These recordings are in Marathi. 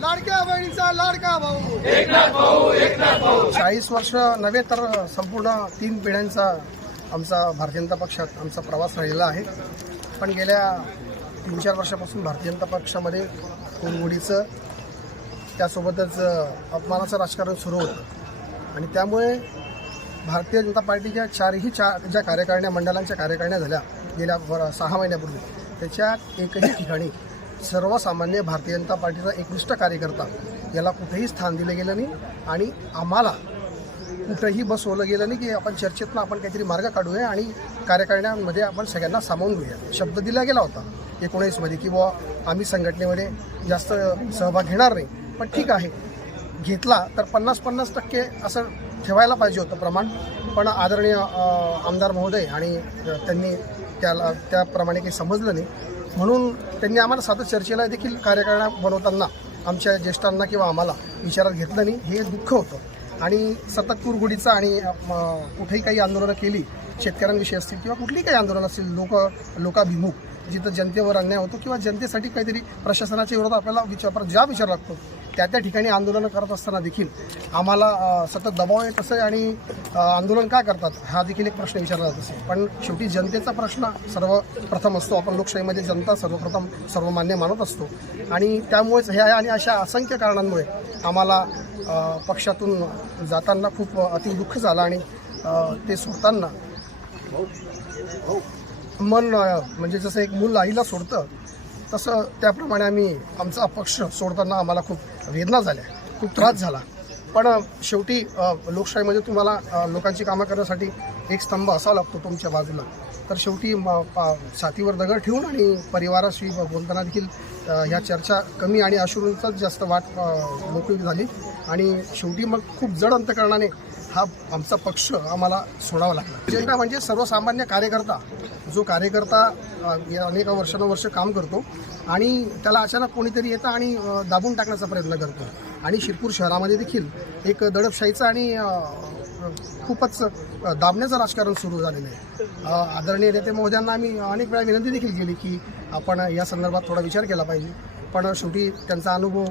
लाडक्या बहिणीचा लाडका भाऊ. चाळीस वर्ष नव्हे तर संपूर्ण तीन पिढ्यांचा आमचा भारतीय जनता पक्षात आमचा प्रवास राहिलेला आहे. पण गेल्या तीन चार वर्षापासून भारतीय जनता पक्षामध्ये कोणगुडीचं त्यासोबतच अपमानाचं राजकारण सुरू होतं. आणि त्यामुळे भारतीय जनता पार्टीच्या चारही चार ज्या कार्यकारिण्या मंडळांच्या कार्यकारिण्या झाल्या गेल्या सहा महिन्यापूर्वी त्याच्यात एकही ठिकाणी सर्वसामान्य भारतीय जनता पार्टीचा एकनिष्ठ कार्यकर्ता. याला कुठेही स्थान दिलं गेलं नाही आणि आम्हाला कुठंही बसवलं गेलं नाही की आपण चर्चेतनं आपण काहीतरी मार्ग काढूया आणि कार्यकारिण्यांमध्ये आपण सगळ्यांना सामावून घेऊया. शब्द दिला गेला होता एकोणीसमध्ये की बुवा आम्ही संघटनेमध्ये जास्त सहभाग घेणार नाही. पण ठीक आहे. घेतला तर पन्नास पन्नास टक्के असं ठेवायला पाहिजे होतं प्रमाण. पण आदरणीय आमदार महोदय आणि त्यांनी त्याला त्याप्रमाणे काही समजलं नाही. म्हणून त्यांनी आम्हाला साधं चर्चेला देखील कार्यकारणा बनवताना आमच्या ज्येष्ठांना किंवा आम्हाला विचारात घेतलं नाही. हे दुःख होतं. आणि सतत कुरगुडीचा आणि कुठेही काही आंदोलनं केली शेतकऱ्यांविषयी असतील किंवा कुठलीही काही आंदोलन असतील लोक लोकाभिमुख जिथं जनतेवर अन्याय होतो किंवा जनतेसाठी काहीतरी प्रशासनाच्या विरोधात आपल्याला विचार ज्या विचार लागतो त्या त्या ठिकाणी आंदोलनं करत असताना देखील आम्हाला सतत दबाव येत असे आणि आंदोलन का करतात हा देखील एक प्रश्न विचारला जात असे. पण शेवटी जनतेचा प्रश्न सर्वप्रथम असतो. आपण लोकशाहीमध्ये जनता सर्वप्रथम सर्वमान्य मानत असतो. आणि त्यामुळेच ह्या आणि अशा असंख्य कारणांमुळे आम्हाला पक्षातून जाताना खूप अति दुःख झालं आणि ते सोडताना मन म्हणजे जसं एक मूल आईला सोडतं तसं त्याप्रमाणे आम्ही आमचा पक्ष सोडताना आम्हाला खूप वेदना झाल्या खूप त्रास झाला. पण शेवटी लोकशाहीमध्ये तुम्हाला लोकांची कामं करण्यासाठी एक स्तंभ असावा लागतो तुमच्या बाजूला. तर शेवटी म- छातीवर दगड ठेवून आणि परिवाराशी बोलताना देखील ह्या चर्चा कमी आणि अश्रूंचाच जास्त वाट मोकळी झाली. आणि शेवटी मग खूप जड अंतकरणाने हा आमचा पक्ष आम्हाला सोडावा लागला. एजेंडा म्हणजे सर्वसामान्य कार्यकर्ता जो कार्यकर्ता अनेक वर्षानुवर्ष काम करतो आणि त्याला अचानक कोणीतरी येतं आणि दाबून टाकण्याचा प्रयत्न करतो. आणि शिरपूर शहरामध्ये देखील एक दडपशाहीचं आणि खूपच दाबण्याचं राजकारण सुरू झालेलं आहे. आदरणीय नेते महोदयांना आम्ही अनेक वेळा विनंती देखील केली की आपण या संदर्भात थोडा विचार केला पाहिजे. पण शेवटी त्यांचा अनुभव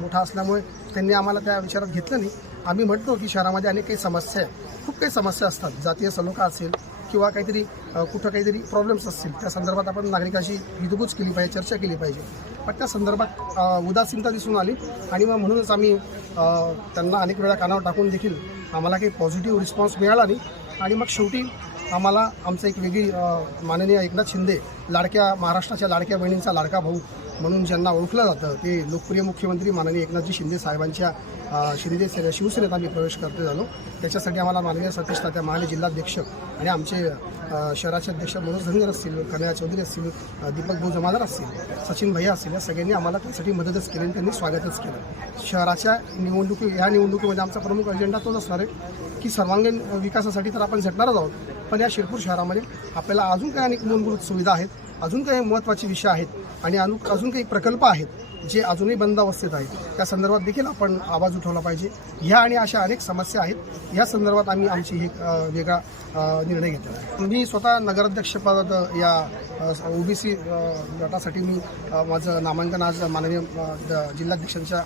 मोठा असल्यामुळे त्यांनी आम्हाला त्या विचारात घेतलं नाही. आम्ही म्हणतो की शहरामध्ये अनेक काही समस्या आहे खूप काही समस्या असतात. जातीय सलोखा असेल किंवा काहीतरी कुठं काहीतरी प्रॉब्लेम्स असतील त्या संदर्भात आपण नागरिकांशी हितगुज केली पाहिजे चर्चा केली पाहिजे. पण त्या संदर्भात उदासीनता दिसून आली आणि मग म्हणूनच आम्ही त्यांना अनेक वेळा कानावर टाकून देखील आम्हाला काही पॉझिटिव्ह रिस्पॉन्स मिळाला नाही. आणि मग शेवटी आम्हाला आमचं एक वेगळी माननीय एकनाथ शिंदे लाडक्या महाराष्ट्राच्या लाडक्या बहिणींचा लाडका भाऊ म्हणून ज्यांना ओळखलं जातं ते लोकप्रिय मुख्यमंत्री माननीय एकनाथजी शिंदे साहेबांच्या शिंदे शिवसेनेत आम्ही प्रवेश करतो झालो. त्याच्यासाठी आम्हाला माननीय सतीश तात्या माने जिल्हाध्यक्ष आणि आमचे शहराचे अध्यक्ष मनोज धनगर असतील कन्या चौधरी असतील दीपक भाऊ जमादार असतील सचिन भैया असतील या सगळ्यांनी आम्हाला त्यासाठी मदतच केली आणि त्यांनी स्वागतच केलं. शहराच्या निवडणुकी ह्या निवडणुकीमध्ये आमचा प्रमुख अजेंडा तोच असणार आहे की सर्वांगीण विकासासाठी तर आपण झटणारच आहोत पण या शिरपूर शहरामध्ये आपल्याला अजून काही अनेक मूलभूत सुविधा आहेत अजून काही महत्त्वाचे विषय आहेत आणि अनु अजून काही प्रकल्प आहेत जे अजूनही बंद अवस्थेत आहेत. त्या संदर्भात देखील आपण आवाज उठवला पाहिजे. ह्या आणि अशा अनेक समस्या आहेत. या संदर्भात आम्ही आमची एक वेगळा निर्णय घेतला मी स्वतः नगराध्यक्षपद या ओबीसी गटासाठी मी माझं नामांकन आज माननीय द- जिल्हाध्यक्षांच्या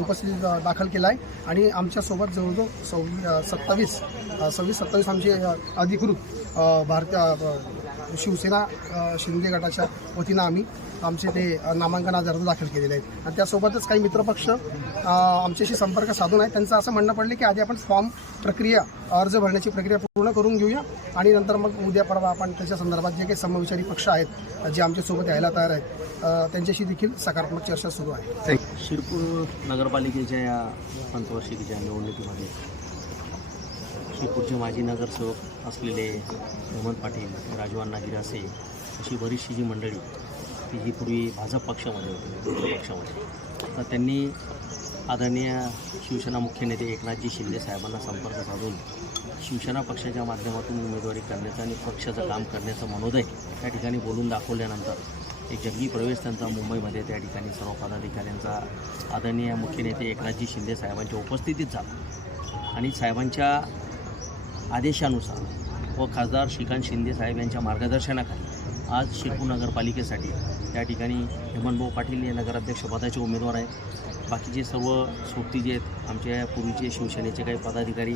उपस्थितीत दाखल केलं आहे. आणि आमच्यासोबत जवळजवळ सव्वी सत्तावीस सव्वीस सत्तावीस आमचे अधिकृत भारतीय शिवसेना शिंदे गटाच्या वतीनं आम्ही आमचे ते नामांकन आज अर्ज दाखल केलेले आहेत. आणि त्यासोबतच काही मित्रपक्ष आमच्याशी संपर्क साधून आहेत. त्यांचं असं म्हणणं पडलं की आधी आपण फॉर्म प्रक्रिया अर्ज भरण्याची प्रक्रिया पूर्ण करून घेऊया. आणि नंतर मग उद्या परवा आपण त्याच्या संदर्भात जे काही समविचारी पक्ष आहेत जे आमच्यासोबत यायला तयार आहेत त्यांच्याशी देखील सकारात्मक चर्चा सुरू आहे. शिरपूर नगरपालिकेच्या या पंचवार्षिकीच्या निवडणुकीमध्ये नाशिकपूरचे माजी नगरसेवक असलेले हेमंत पाटील राजवांना गिरासे अशी बरीचशी जी मंडळी ती ही पूर्वी भाजप पक्षामध्ये होती पक्षामध्ये. तर त्यांनी आदरणीय शिवसेना मुख्य नेते एकनाथजी शिंदे साहेबांना संपर्क साधून शिवसेना पक्षाच्या माध्यमातून उमेदवारी करण्याचं आणि पक्षाचं काम करण्याचं मनोदय त्या ठिकाणी बोलून दाखवल्यानंतर एक जंगी प्रवेश त्यांचा मुंबईमध्ये त्या ठिकाणी सर्व पदाधिकाऱ्यांचा आदरणीय मुख्य नेते एकनाथजी शिंदे साहेबांच्या उपस्थितीत झाला. आणि साहेबांच्या आदेशानुसार व खासदार श्रीकांत शिंदे साहेब यांच्या मार्गदर्शनाखाली आज शिरपूर नगरपालिकेसाठी त्या ठिकाणी हेमंतभाऊ पाटील हे नगराध्यक्षपदाचे उमेदवार आहेत. बाकीचे सर्व सोबती जे आहेत आमच्या पूर्वीचे शिवसेनेचे काही पदाधिकारी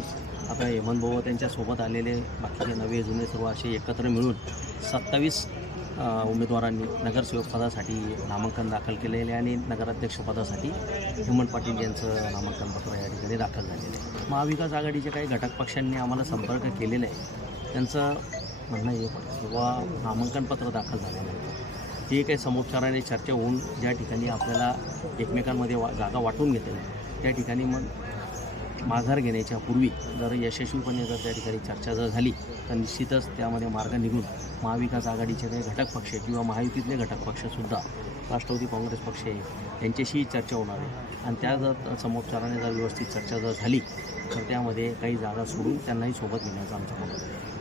आता हेमंतभाऊ त्यांच्यासोबत आलेले बाकीचे नवे जुने सर्व असे एकत्र मिळून सत्तावीस उमेदवारांनी नगरसेवक पदासाठी नामांकन दाखल केलेले आहे आणि नगराध्यक्षपदासाठी हेमंत पाटील यांचं नामांकन पत्र या ठिकाणी दाखल झालेलं आहे. महाविकास आघाडीच्या काही घटक पक्षांनी आम्हाला संपर्क केलेला आहे. त्यांचं म्हणणं हे किंवा नामांकनपत्र दाखल झाल्यानंतर हे काही समोपचाराने चर्चा होऊन ज्या ठिकाणी आपल्याला एकमेकांमध्ये वा जागा वाटून घेते त्या ठिकाणी मग माघार घेण्याच्या पूर्वी जर यशस्वीपणे जर त्या ठिकाणी चर्चा जर झाली तर निश्चितच त्यामध्ये मार्ग निघून महाविकास आघाडीचे काही घटक पक्ष किंवा महायुतीतले घटक पक्षसुद्धा राष्ट्रवादी काँग्रेस पक्ष आहे यांच्याशी चर्चा होणार आहे. आणि त्या जर समोपचाराने जर व्यवस्थित चर्चा जर झाली तर त्यामध्ये काही जागा सोडून त्यांनाही सोबत घेण्याचा आमचा मत आहे.